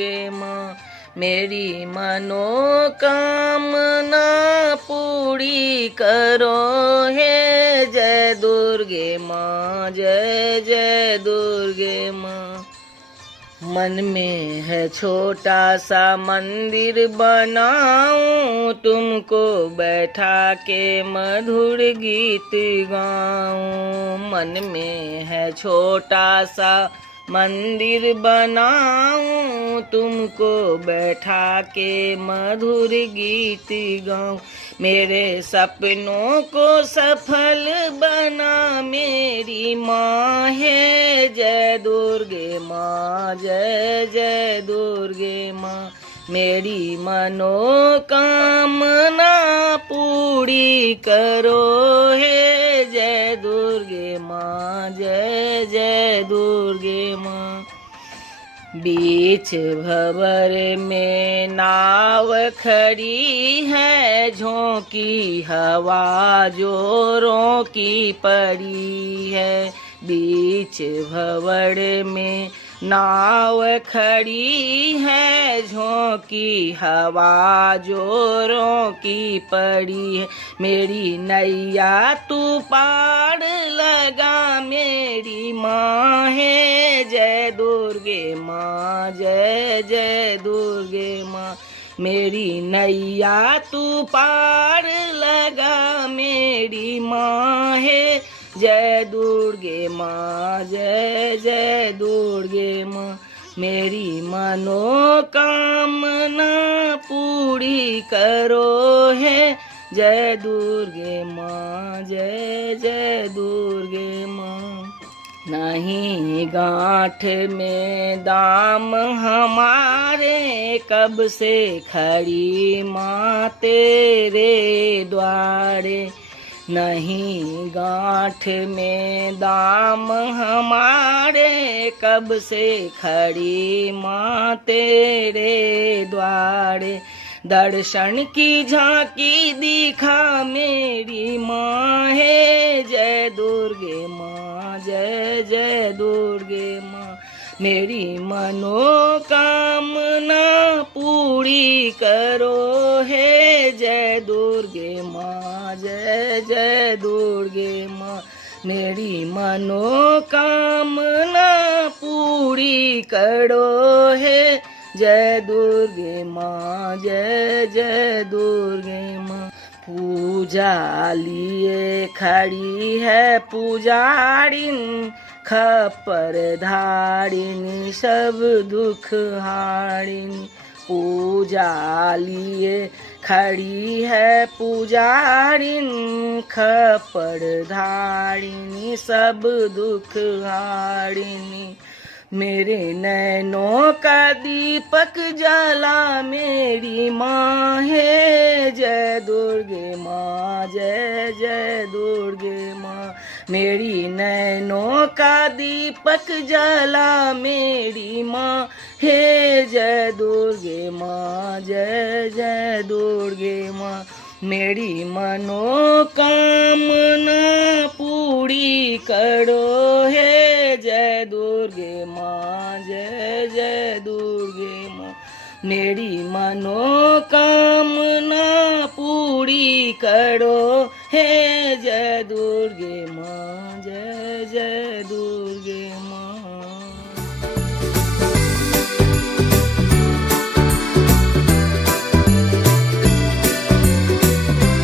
दुर्गे माँ। मेरी मनोकामना पूरी करो हे जय दुर्गे माँ, जय जय दुर्गे माँ। मन में है छोटा सा मंदिर बनाऊं, तुमको बैठा के मधुर गीत गाऊं। मन में है छोटा सा मंदिर बनाऊं, तुमको बैठा के मधुर गीत गाऊं। मेरे सपनों को सफल बना मेरी माँ है जय दुर्गे माँ, जय जय दुर्गे माँ। मेरी मनोकामना पूरी करो हे जय दुर्गे माँ, जय जय दुर्गे माँ। बीच भंवर में नाव खड़ी है, झोंकी हवा जोरों की पड़ी है। बीच भंवर में नाव खड़ी है, झोंकी हवा जोरों की पड़ी है। मेरी नैया तू पार लगा मेरी माँ है जय दुर्गे माँ, जय जय दुर्गे माँ। मेरी नैया तू पार लगा मेरी माँ है जय दुर्गे माँ, जय जय दुर्गे माँ। मेरी मनोकामना पूरी करो है जय दुर्गे माँ, जय जय दुर्गे माँ। नहीं गांठ में दाम हमारे, कब से खड़ी माँ तेरे द्वारे। नहीं गांठ में दाम हमारे, कब से खड़ी माँ तेरे द्वारे। दर्शन की झांकी दिखा मेरी माँ है जय दुर्गे माँ, जय जय दुर्गे माँ। मेरी मनोकामना पूरी करो हे जय दुर्गे माँ, जय जय दुर्गे माँ। मेरी मनोकामना पूरी करो हे जय दुर्गे माँ, जय जय दुर्गे माँ। पूजा लिए खड़ी है पुजारिन, खप्पर धारिन सब दुख हारिन। पूजा लिए खड़ी है पुजारिन, खप्पर धारिन सब दुख हारिन। मेरे नैनों का दीपक जला मेरी माँ है जय दुर्गे माँ, जय जय दुर्गे माँ। मेरी नैनों का दीपक जला मेरी माँ है जय दुर्गे माँ, जय जय दुर्गे माँ। मेरी मनोकामना पूरी करो हे जय दुर्गे माँ, जय जय दुर्गे माँ। मेरी मनोकामना पूरी करो हे जय दुर्गे माँ, जय जय दुर्गे।